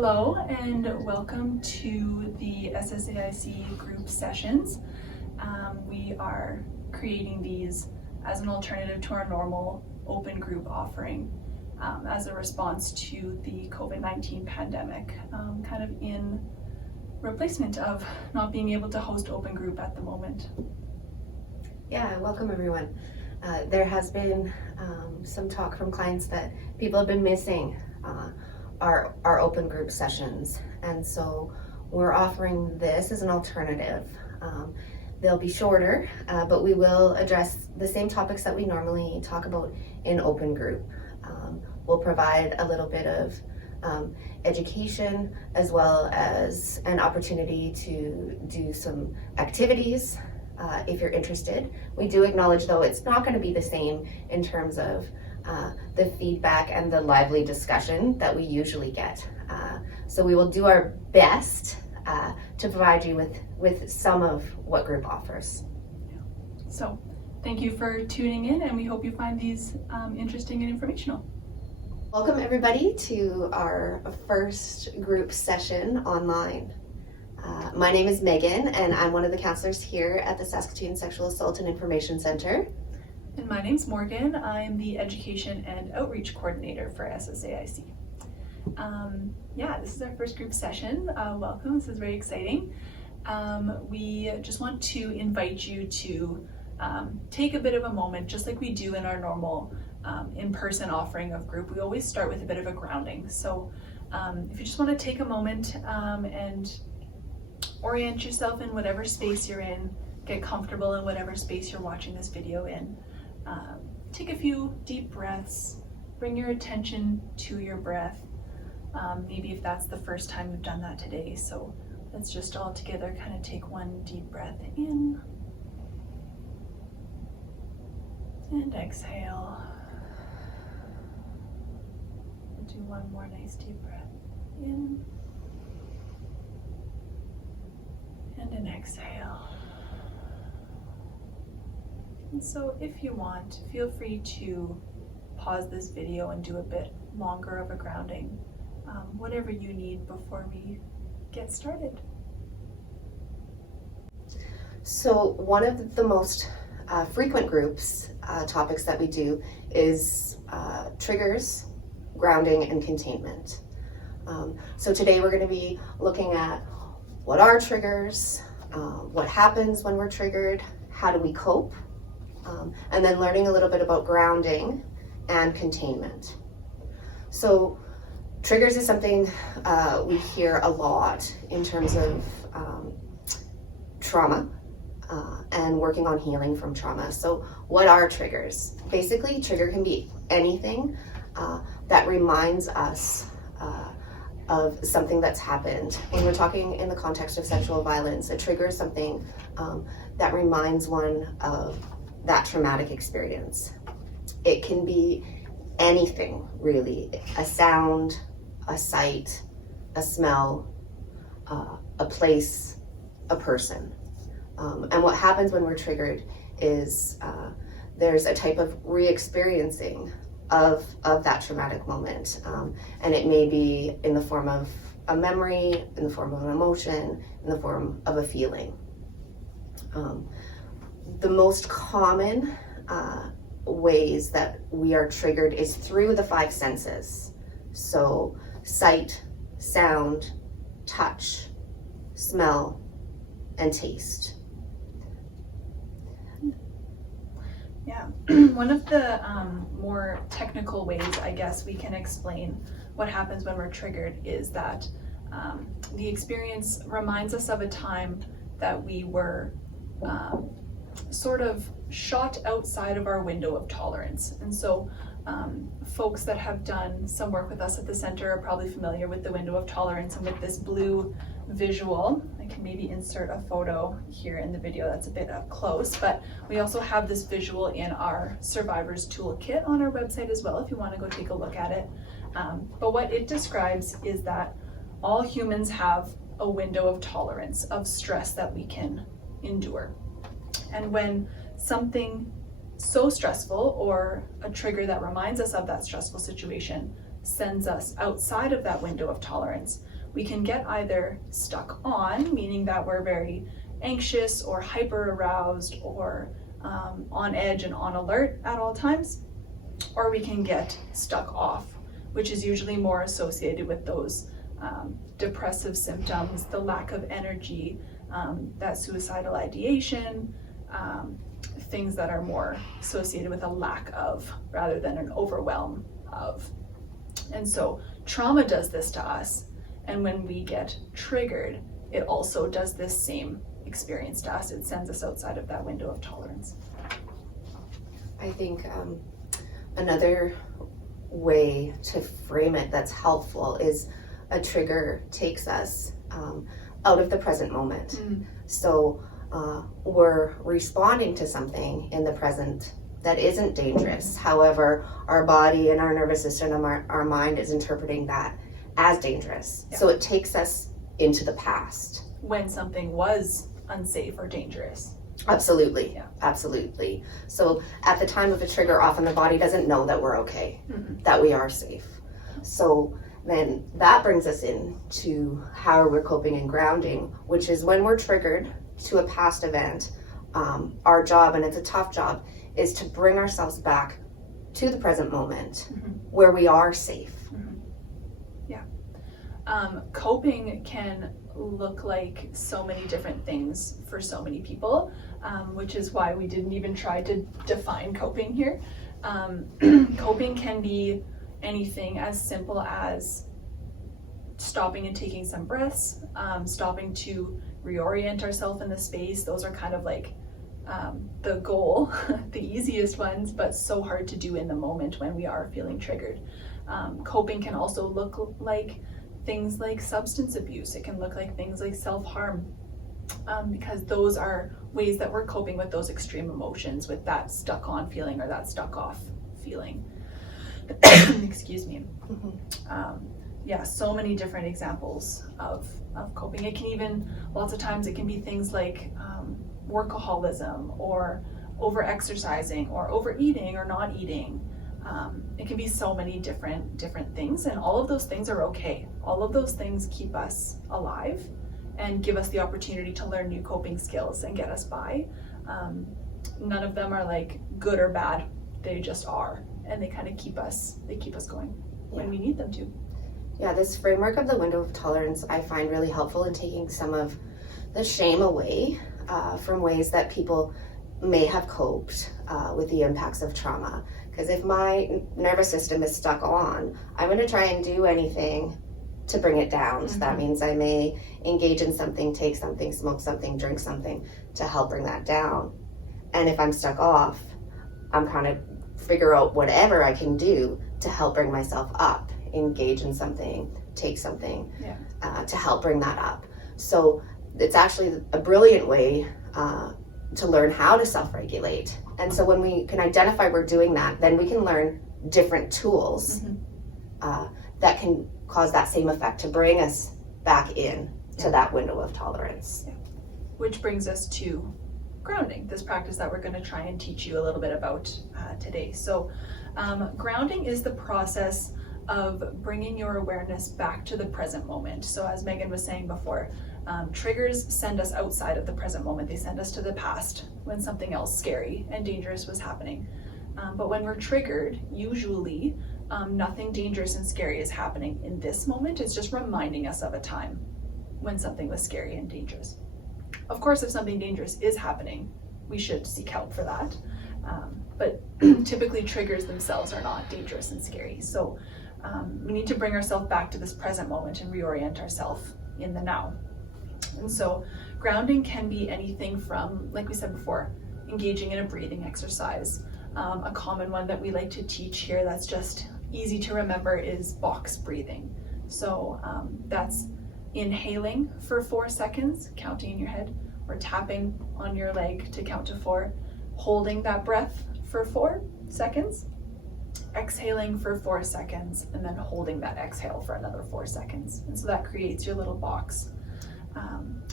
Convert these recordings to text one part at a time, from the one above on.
Hello and welcome to the SSAIC Group Sessions. We are creating these as an alternative to our normal open group offering as a response to the COVID-19 pandemic, kind of in replacement of not being able to host open group at the moment. Yeah, welcome everyone. There has been some talk from clients that people have been missing our open group sessions, and so we're offering this as an alternative. They'll be shorter, but we will address the same topics that we normally talk about in open group. We'll provide a little bit of education as well as an opportunity to do some activities if you're interested. We do acknowledge though it's not going to be the same in terms of the feedback and the lively discussion that we usually get. So we will do our best to provide you with some of what group offers. So thank you for tuning in, and we hope you find these interesting and informational. Welcome everybody to our first group session online. My name is Megan, and I'm one of the counselors here at the Saskatoon Sexual Assault and Information Center. And my name's Morgan. I'm the Education and Outreach Coordinator for SSAIC. This is our first group session. Welcome, this is very exciting. We just want to invite you to take a bit of a moment, just like we do in our normal in-person offering of group. We always start with a bit of a grounding. So if you just want to take a moment and orient yourself in whatever space you're in, get comfortable in whatever space you're watching this video in. Take a few deep breaths, bring your attention to your breath. Maybe if that's the first time you've done that today, so let's just all together kind of take one deep breath in and exhale. We'll do one more nice deep breath in and an exhale. And so if you want, feel free to pause this video and do a bit longer of a grounding, whatever you need before we get started. So one of the most frequent groups topics that we do is triggers, grounding, and containment. So today we're going to be looking at what are triggers, what happens when we're triggered, how do we cope, and then learning a little bit about grounding and containment. So triggers is something we hear a lot in terms of trauma and working on healing from trauma. So what are triggers? Basically, trigger can be anything that reminds us of something that's happened. When we're talking in the context of sexual violence, a trigger is something that reminds one of that traumatic experience. It can be anything, really. A sound, a sight, a smell, a place, a person. And what happens when we're triggered is there's a type of re-experiencing of that traumatic moment. And it may be in the form of a memory, in the form of an emotion, in the form of a feeling. The most common ways that we are triggered is through the five senses. So sight, sound, touch, smell, and taste. Yeah, one of the more technical ways, I guess, we can explain what happens when we're triggered is that the experience reminds us of a time that we were sort of shot outside of our window of tolerance. And so folks that have done some work with us at the center are probably familiar with the window of tolerance and with this blue visual. I can maybe insert a photo here in the video that's a bit up close, but we also have this visual in our Survivors Toolkit on our website as well if you want to go take a look at it. But what it describes is that all humans have a window of tolerance of stress that we can endure. And when something so stressful or a trigger that reminds us of that stressful situation sends us outside of that window of tolerance, we can get either stuck on, meaning that we're very anxious or hyper aroused or on edge and on alert at all times, or we can get stuck off, which is usually more associated with those depressive symptoms, the lack of energy, that suicidal ideation, things that are more associated with a lack of rather than an overwhelm of. And so trauma does this to us, and when we get triggered, it also does this same experience to us. It sends us outside of that window of tolerance. I think another way to frame it that's helpful is a trigger takes us out of the present moment. So we're responding to something in the present that isn't dangerous. However, our body and our nervous system and our mind is interpreting that as dangerous. Yeah. So it takes us into the past. When something was unsafe or dangerous. Absolutely, yeah. Absolutely. So at the time of a trigger, often the body doesn't know that we're okay, that we are safe. So then that brings us into how we're coping and grounding, which is when we're triggered to a past event, our job, and it's a tough job, is to bring ourselves back to the present moment where we are safe. Yeah. Coping can look like so many different things for so many people, which is why we didn't even try to define coping here. Coping can be anything as simple as stopping and taking some breaths, stopping to reorient ourselves in the space. Those are kind of like the goal, the easiest ones, but so hard to do in the moment when we are feeling triggered. Coping can also look like things like substance abuse. It can look like things like self-harm, because those are ways that we're coping with those extreme emotions, with that stuck on feeling or that stuck off feeling. Excuse me. Yeah, so many different examples of coping. It can even, lots of times it can be things like workaholism or over-exercising or overeating or not eating. It can be so many different things, and all of those things are okay. All of those things keep us alive and give us the opportunity to learn new coping skills and get us by. None of them are like good or bad. They just are, and they kind of keep us going when we need them to. Yeah, this framework of the window of tolerance I find really helpful in taking some of the shame away from ways that people may have coped with the impacts of trauma. Because if my nervous system is stuck on, I'm going to try and do anything to bring it down. So that means I may engage in something, take something, smoke something, drink something to help bring that down. And if I'm stuck off, I'm kind of figure out whatever I can do to help bring myself up, engage in something, take something to help bring that up. So it's actually a brilliant way to learn how to self-regulate. And so when we can identify we're doing that, then we can learn different tools that can cause that same effect to bring us back in to that window of tolerance. Yeah. Which brings us to grounding, this practice that we're going to try and teach you a little bit about today. So grounding is the process of bringing your awareness back to the present moment. So as Megan was saying before, triggers send us outside of the present moment. They send us to the past when something else scary and dangerous was happening. But when we're triggered, usually nothing dangerous and scary is happening in this moment. It's just reminding us of a time when something was scary and dangerous. Of course, if something dangerous is happening, we should seek help for that. But typically triggers themselves are not dangerous and scary. So we need to bring ourselves back to this present moment and reorient ourselves in the now. And so grounding can be anything from, like we said before, engaging in a breathing exercise. A common one that we like to teach here that's just easy to remember is box breathing. So that's inhaling for 4 seconds, counting in your head, or tapping on your leg to count to 4, holding that breath for 4 seconds, exhaling for 4 seconds, and then holding that exhale for another 4 seconds. And so that creates your little box.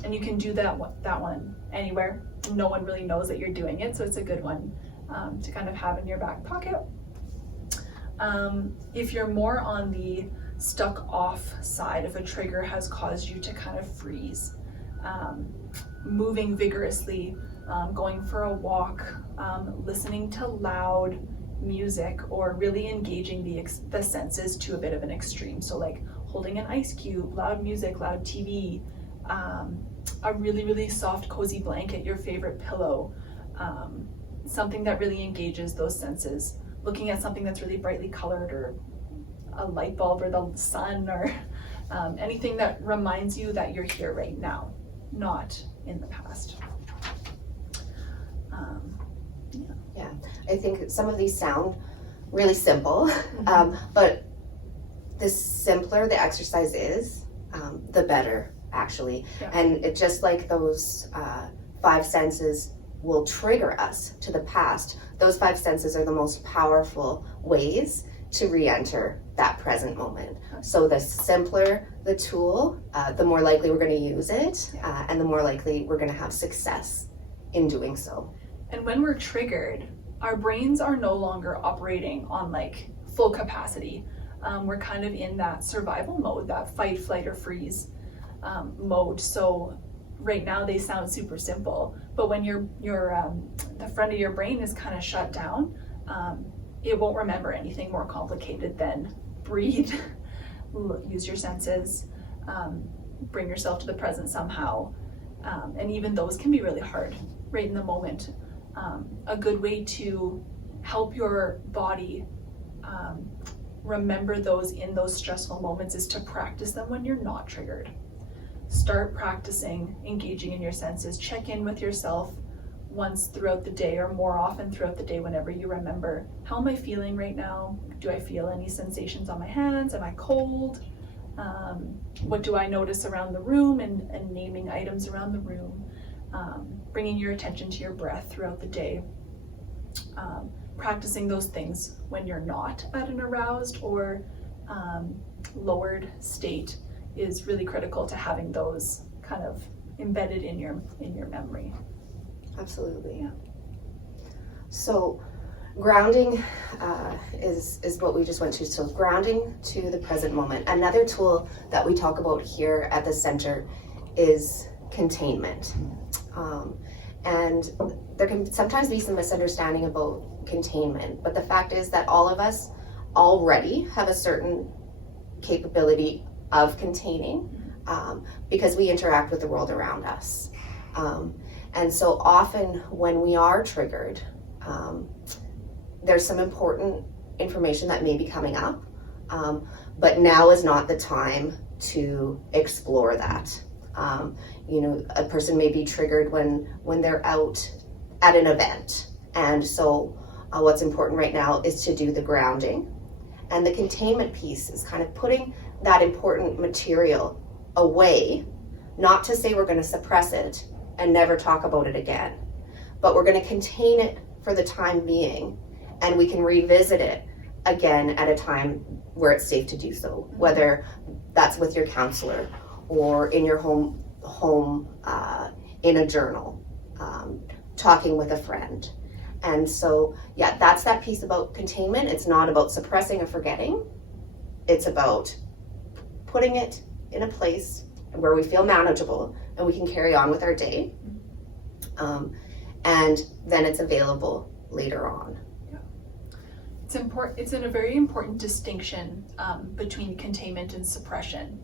And you can do that one anywhere. No one really knows that you're doing it, so it's a good one to kind of have in your back pocket. If you're more on the stuck off side, if a trigger has caused you to kind of freeze, moving vigorously, going for a walk, listening to loud music, or really engaging the senses to a bit of an extreme. So like holding an ice cube, loud music, loud TV, a really, really soft, cozy blanket, your favorite pillow, something that really engages those senses. Looking at something that's really brightly colored, or a light bulb, or the sun, or anything that reminds you that you're here right now, not in the past. Yeah, I think some of these sound really simple, but the simpler the exercise is, the better, actually. Yeah. And it, just like those 5 senses will trigger us to the past, those 5 senses are the most powerful ways to re-enter that present moment. So the simpler the tool, the more likely we're going to use it, and the more likely we're going to have success in doing so. And when we're triggered, our brains are no longer operating on like full capacity. We're kind of in that survival mode, that fight, flight, or freeze mode. So right now they sound super simple, but when the front of your brain is kind of shut down, it won't remember anything more complicated than breathe, use your senses, bring yourself to the present somehow. And even those can be really hard right in the moment. A good way to help your body remember those in those stressful moments is to practice them when you're not triggered. Start practicing engaging in your senses. Check in with yourself once throughout the day, or more often throughout the day whenever you remember. How am I feeling right now? Do I feel any sensations on my hands? Am I cold? What do I notice around the room, and naming items around the room. Bringing your attention to your breath throughout the day. Practicing those things when you're not at an aroused or lowered state is really critical to having those kind of embedded in your memory. Absolutely. Yeah. So grounding is what we just went to. So grounding to the present moment. Another tool that we talk about here at the center is containment. And there can sometimes be some misunderstanding about containment, but the fact is that all of us already have a certain capability of containing, because we interact with the world around us. And so often when we are triggered, there's some important information that may be coming up, but now is not the time to explore that. A person may be triggered when they're out at an event. And so what's important right now is to do the grounding. And the containment piece is kind of putting that important material away, not to say we're going to suppress it and never talk about it again, but we're going to contain it for the time being, and we can revisit it again at a time where it's safe to do so, whether that's with your counselor or in your home in a journal, talking with a friend. And so, yeah, that's that piece about containment. It's not about suppressing or forgetting. It's about putting it in a place where we feel manageable and we can carry on with our day. And then it's available later on. Yeah. It's important. It's a very important distinction between containment and suppression,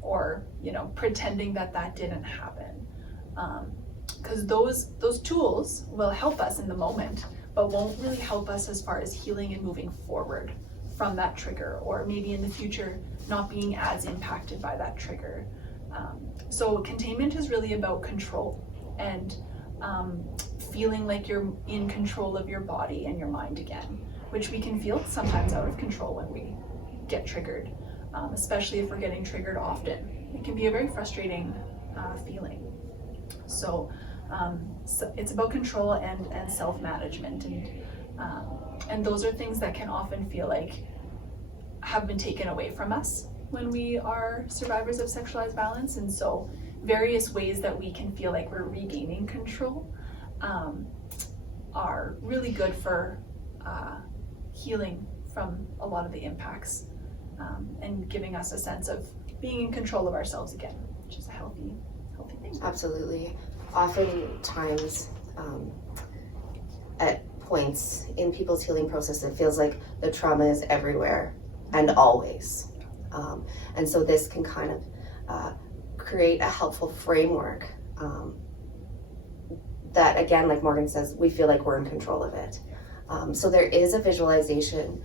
or pretending that didn't happen. Because those tools will help us in the moment, but won't really help us as far as healing and moving forward from that trigger, or maybe in the future not being as impacted by that trigger. So containment is really about control and feeling like you're in control of your body and your mind again, which we can feel sometimes out of control when we get triggered, especially if we're getting triggered often. It can be a very frustrating feeling. So it's about control and self-management, and those are things that can often feel like have been taken away from us when we are survivors of sexualized violence. And so various ways that we can feel like we're regaining control are really good for healing from a lot of the impacts, and giving us a sense of being in control of ourselves again, which is a healthy thing. Absolutely. Oftentimes, at points in people's healing process, it feels like the trauma is everywhere and always. And so this can kind of create a helpful framework that, again, like Morgan says, we feel like we're in control of it. So there is a visualization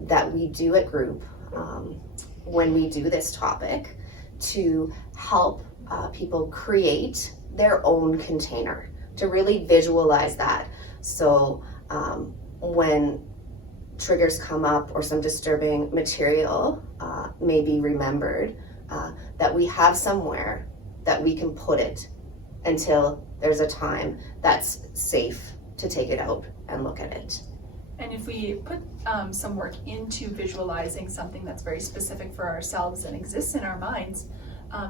that we do at group when we do this topic to help people create their own container, to really visualize that. So when triggers come up or some disturbing material may be remembered, that we have somewhere that we can put it until there's a time that's safe to take it out and look at it. And if we put some work into visualizing something that's very specific for ourselves and exists in our minds,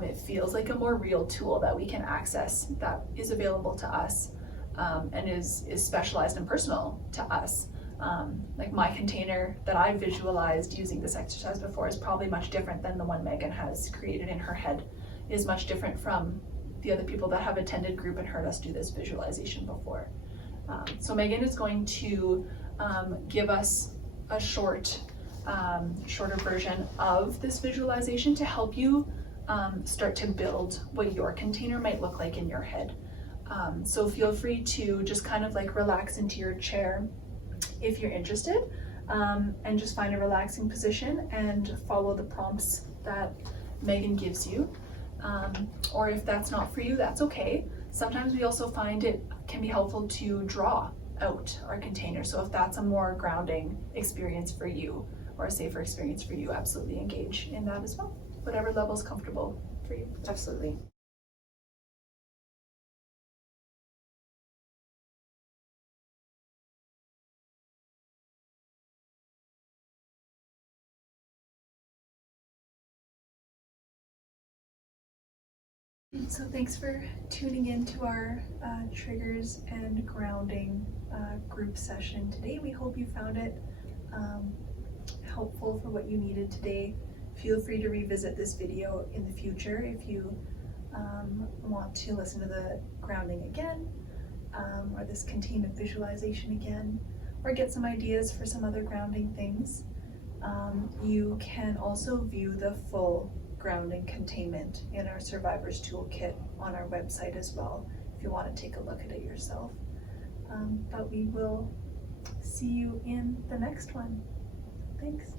it feels like a more real tool that we can access, that is available to us, and is specialized and personal to us. Like my container that I visualized using this exercise before is probably much different than the one Megan has created in her head, is much different from the other people that have attended group and heard us do this visualization before. So Megan is going to give us a shorter version of this visualization to help you start to build what your container might look like in your head. So feel free to just kind of like relax into your chair if you're interested, and just find a relaxing position and follow the prompts that Megan gives you. Or if that's not for you, that's okay. Sometimes we also find it can be helpful to draw out our container. So if that's a more grounding experience for you or a safer experience for you, absolutely engage in that as well. Whatever level is comfortable for you. Absolutely. So thanks for tuning in to our triggers and grounding group session today. We hope you found it helpful for what you needed today. Feel free to revisit this video in the future if you want to listen to the grounding again, or this containment visualization again, or get some ideas for some other grounding things. You can also view the full grounding containment in our survivors toolkit on our website as well if you want to take a look at it yourself. But we will see you in the next one. Thanks.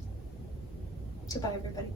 Goodbye, everybody.